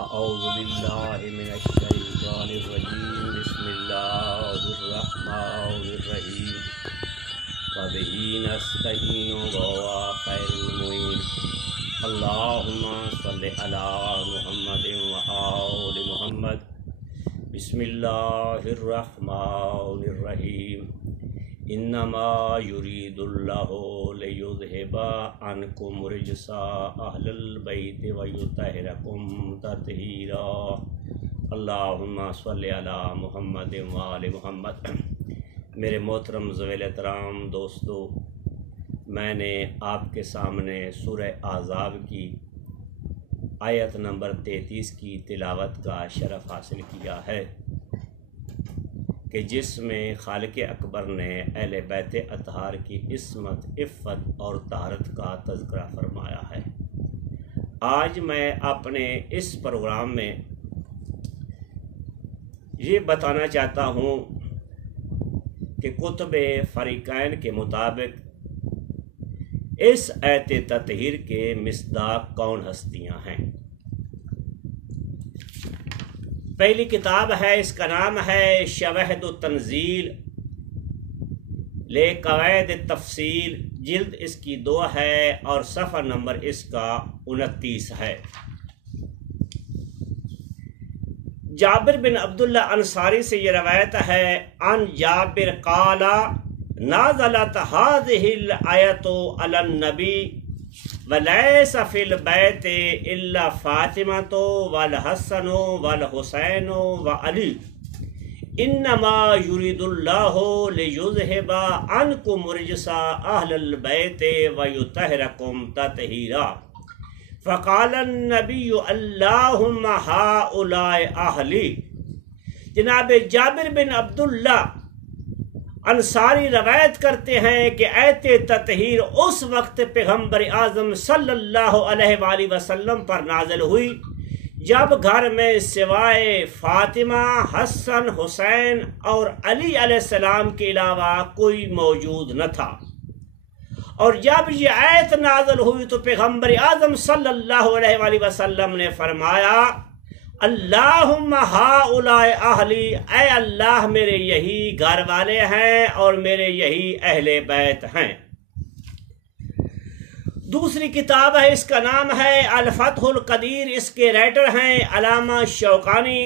اعوذ باللہ من الشیطان الرجیم بسم اللہ الرحمن الرحیم وبہ نستعین وهو خیر المعین اللہم صلی علی محمد وآل محمد بسم اللہ الرحمن الرحیم انما یرید اللہ لیذہب عنکم رجس اہل البیت ویطہرکم تطہیرا اللہم صلی علی محمد وآل محمد۔ میرے محترم ذویل احترام دوستو، میں نے آپ کے سامنے سورہ احزاب کی آیت نمبر 33 کی تلاوت کا شرف حاصل کیا ہے کہ جس میں خالق اکبر نے اہل بیت اطہار کی عصمت، عفت اور طہارت کا تذکرہ فرمایا ہے۔ آج میں اپنے اس پروگرام میں یہ بتانا چاہتا ہوں کہ کتب فریقین کے مطابق اس ایت تطہیر کے مصداق کون ہستیاں ہیں۔ پہلی کتاب ہے، اس کا نام ہے شواہد التنزیل لقواعد التفصیل، جلد اس کی 2 ہے اور صفحہ نمبر اس کا 29 ہے۔ جابر بن عبداللہ انصاری سے یہ روایت ہے، عن جابر قال نازلت هذه الآیت علی النبی ولیس فی البیت الا فاطمۃ والحسن والحسین وعلی انما یرید اللہ لیذہب عنکم رجس اہل البیت ویطہرکم تطہیرا فقال النبی اللہم ہؤلاء اہلی۔ جناب جابر بن عبداللہ انصاری روایت کرتے ہیں کہ ایت تطہیر اس وقت پیغمبر اعظم صلی اللہ علیہ وآلہ وسلم پر نازل ہوئی جب گھر میں سوائے فاطمہ، حسن، حسین اور علی علیہ السلام کے علاوہ کوئی موجود نہ تھا، اور جب یہ آیت نازل ہوئی تو پیغمبر اعظم صلی اللہ علیہ وآلہ وسلم نے فرمایا اللہم ہؤلاء اہلی، اے اللہ میرے یہی گھر والے ہیں اور میرے یہی اہل بیت ہیں۔ دوسری کتاب ہے، اس کا نام ہے الفتح القدیر، اس کے رائٹر ہیں علامہ شوکانی،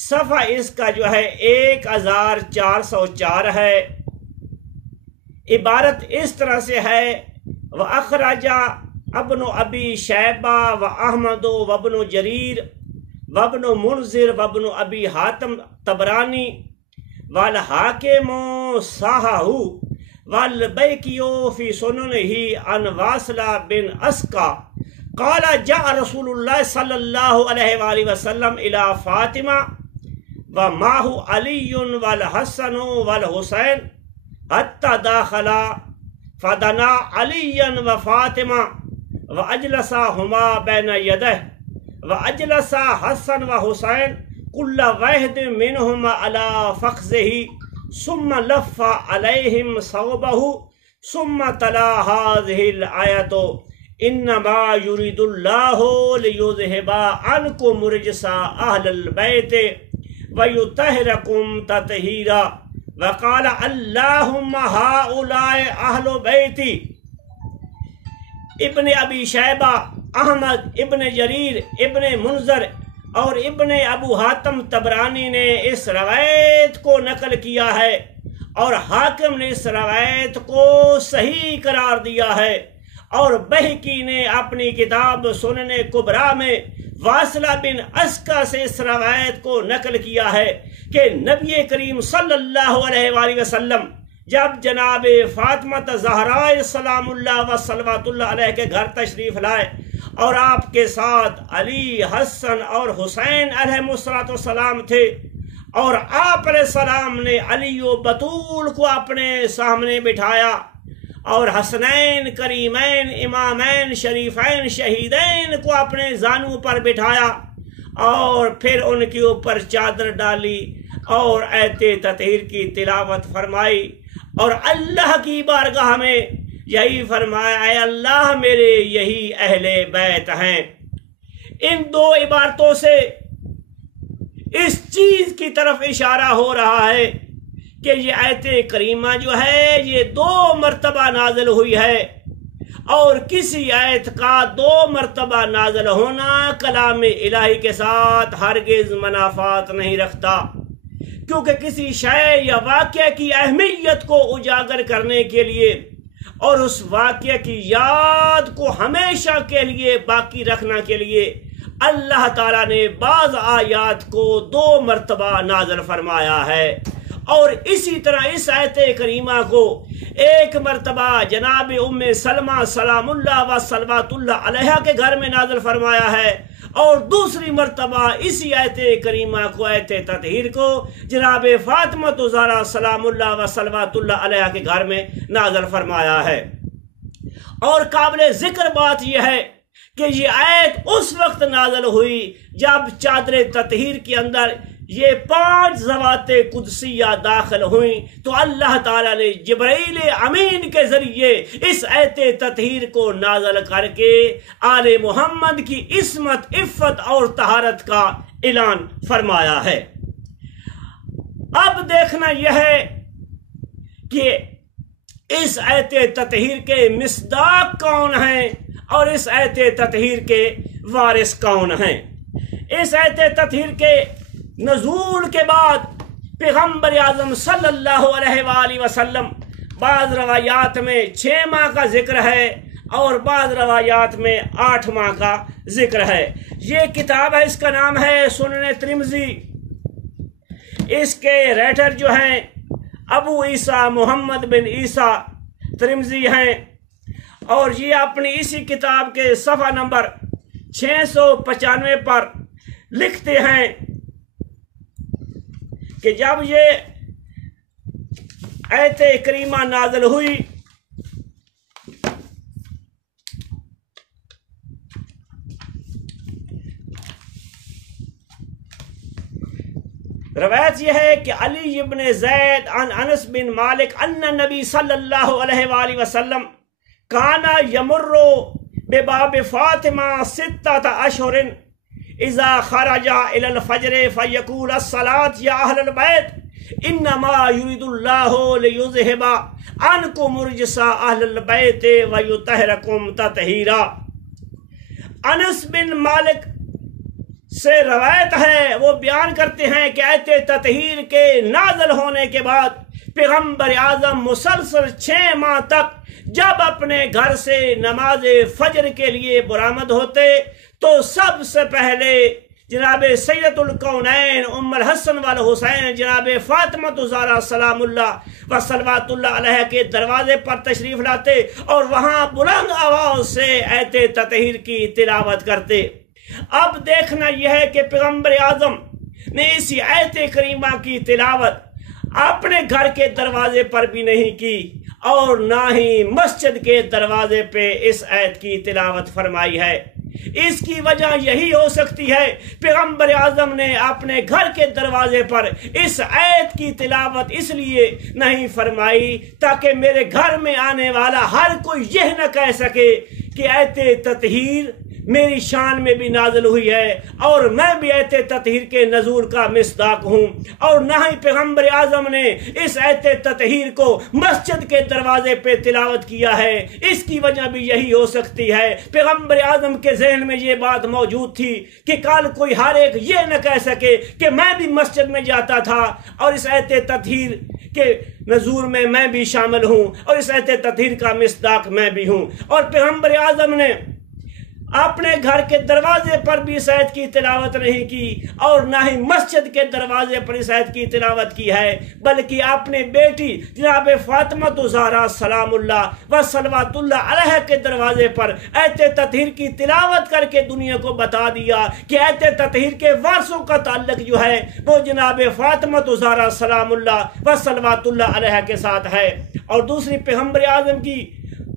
صفحہ اس کا جو ہے 1404 ہے۔ عبارت اس طرح سے ہے، وَأَخْرَجَ ابن ابی شیبہ وَأَحْمَدُ وَابْنُ جریر وابن منذر وابن ابی حاتم طبرانی والحاکم صححہ والبیہقی فی سننہ عن واصلہ بن اسقع قال جاء رسول اللہ صلی اللہ علیہ وآلہ وسلم الی فاطمہ ومعہ علی والحسن والحسین حتی داخلا فدنا علی وفاطمہ واجلساہما بین یدہ وَأَجْلَسَ حسن وحسین كُلَّ وَاحِدٍ مِّنْهُمَا عَلَى فَخْذِهِ ثُمَّ لَفَّ عَلَيْهِمْ ثَوْبَهُ ثُمَّ تَلَا هَٰذِهِ الْآيَةُ إِنَّمَا يُرِيدُ اللَّهُ لِيُذْهِبَ عَنكُمْ رِجْسَ أَهْلِ الْبَيْتِ وَيُطَهِّرَكُمْ تَطْهِيرًا وَقَالَ اللَّهُمَّ هَؤُلَاءِ أَهْلُ بَيْتِي۔ ابن ابی شیبہ، احمد، ابن جریر، ابن منذر اور ابن ابو حاتم طبرانی نے اس روایت کو نقل کیا ہے اور حاکم نے اس روایت کو صحیح قرار دیا ہے، اور بہقی نے اپنی کتاب سنن کبریٰ میں واصلہ بن اسقع سے اس روایت کو نقل کیا ہے کہ نبی کریم صلی اللہ علیہ وآلہ وسلم جب جناب فاطمہ زہراء سلام اللہ و صلوات اللہ علیہ کے گھر تشریف لائے اور آپ کے ساتھ علی، حسن اور حسین علیہ السلام تھے، اور آپ علیہ السلام نے علی و بطول کو اپنے سامنے بٹھایا اور حسنین، کریمین، امامین، شریفین، شہیدین کو اپنے زانوں پر بٹھایا اور پھر ان کے اوپر چادر ڈالی اور ایت تطہیر کی تلاوت فرمائی اور اللہ کی بارگاہ میں یہی فرمایا، اے اللہ میرے یہی اہل بیت ہیں۔ इन दो इबारतों से इस चीज की तरफ इशारा हो रहा है कि ये आयत करीमा जो है ये 2 मरतबा नाजिल हुई है, और किसी आयत का 2 मरतबा नाजिल होना कलाम इलाही के साथ हरगिज मनाफात नहीं रखता, क्योंकि किसी शय या वाक़या की अहमियत को उजागर करने के लिए और उस वाक़या की याद को हमेशा के लिए बाकी रखने के लिए अल्लाह ताला ने बाज़ आयात को 2 मरतबा नाज़िल फरमाया है। और इसी तरह इस आयत करीमा को 1 मरतबा जनाब उम्मे सलमा सलामुल्लाह व सलवातुल्लाह अलैहा के घर में नाज़िल फरमाया है, और दूसरी मरतबा इसी आयत करीमा को आयत ततहीर को जनाब फातिमा ज़हरा सलामुल्लाह व सलवातुल्लाह अलैहा के घर में नाज़िल फरमाया है। और काबिल ज़िक्र बात यह है कि ये आयत उस वक्त नाज़िल हुई जब चादर ततहीर के अंदर ये 5 ज़वाते कुदसिया दाखिल हुई, तो अल्लाह ताला ने जिब्राइल अमीन के जरिए इस आयत ततहीर को नाज़िल करके आले मोहम्मद की इस्मत, इफ़्फ़त और तहारत का ऐलान फरमाया है। अब देखना यह है कि इस आयत ततहीर के मिस्दाक कौन हैं और इस आयत ततहीर के वारिस कौन हैं। इस आयत ततहीर के नज़ूल के बाद पैगम्बर आज़म सल्लल्लाहु अलैहि वसल्लम बाज़ रवायात में 6 माह का जिक्र है और बाज़ रवायात में 8 माह का जिक्र है। ये किताब है, इसका नाम है सुनन तिरमिज़ी। इसके राइटर जो हैं अबू ईसा मोहम्मद बिन ईसा तिरमिज़ी हैं, और ये अपनी इसी किताब के सफ़ा नंबर 695 पर लिखते हैं कि जब ये आयत करीमा नाज़िल हुई रवायत यह है कि अली इब्न ज़ैद अन अनस बिन मालिक अन्ना नबी सल्लल्लाहु अलैहि वसल्लम काना यमुर्रो बेबाब फातिमा 6 अशहुरिन इज़ा खरजा इलल फज्र फयकूल अस्सलात या अहलल बैत इन्नमा युरिदुल्लाहु लियुज़हिबा अन्कुम रिजसा अहलल बैत व युतहहिरकुम ततहीरा। अनस बिन मालिक से रवायत है, वो बयान करते हैं कि आयत ततहीर के नाज़िल होने के बाद पैगम्बर आज़म मुसलसल 6 माह तक जब अपने घर से नमाज फजर के लिए बरामद होते तो सबसे पहले जनाब सैयदुल कौनैन उम्मुल हसन वल हुसैन जनाब फातिमा ज़हरा सलामुल्लाह व सलवातुल्लाह अलैहा के दरवाजे पर तशरीफ लाते और वहां बुलंद आवाज से आयत ततहीर की तिलावत करते। अब देखना यह है कि पैगम्बर आज़म ने इसी आयत करीमा की तिलावत अपने घर के दरवाजे पर भी नहीं की और ना ही मस्जिद के दरवाजे पे इस आयत की तिलावत फरमाई है। इसकी वजह यही हो सकती है पैगम्बर आज़म ने अपने घर के दरवाजे पर इस आयत की तिलावत इसलिए नहीं फरमाई ताकि मेरे घर में आने वाला हर कोई यह न कह सके कि आयत ततहीर मेरी शान में भी नाज़िल हुई है और मैं भी आयत ततहीर के नज़ूल का मिस्दाक हूँ, और ना ही पैगम्बर आज़म ने इस आयत ततहीर को मस्जिद के दरवाजे पे तिलावत किया है। इसकी वजह भी यही हो सकती है पैगम्बर आज़म के ज़हन में ये बात मौजूद थी कि कल कोई हर एक ये न कह सके कि मैं भी मस्जिद में जाता था और इस आयत ततहीर के नज़ूल में मैं भी शामिल हूँ और इस आयत ततहीर का मिस्दाक मैं भी हूँ। और पैगम्बर आज़म ने अपने घर के दरवाजे पर भी इस आयत की तिलावत नहीं की और ना ही मस्जिद के दरवाजे पर इस आयत की तिलावत की है, बल्कि अपने बेटी जनाब फातिमा ज़हरा सलामुल्लाह व सलवातुल्लाह अलैहा के दरवाजे पर आयत ततहीर की तिलावत करके दुनिया को बता दिया कि आयत ततहीर के वारसों का ताल्लुक जो है वो जनाब फातिमा ज़हरा सलामुल्लाह व सलवातुल्लाह अलैहा के साथ है। और दूसरी पैगम्बर आज़म की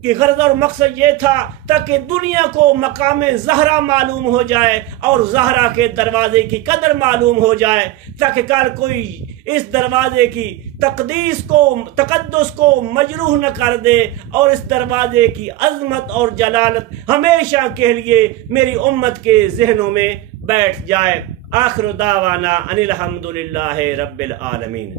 गर्ज और मकसद ये था ताकि दुनिया को मकाम ज़हरा मालूम हो जाए और ज़हरा के दरवाजे की कदर मालूम हो जाए, ताकि कल कोई اس دروازے کی تقدس کو مجروح نہ کر دے، اور اس دروازے کی عظمت اور جلالت ہمیشہ کے لیے میری امت کے ذہنوں میں بیٹھ جائے۔ آخر دعوانا ان الحمد للہ رب العالمین۔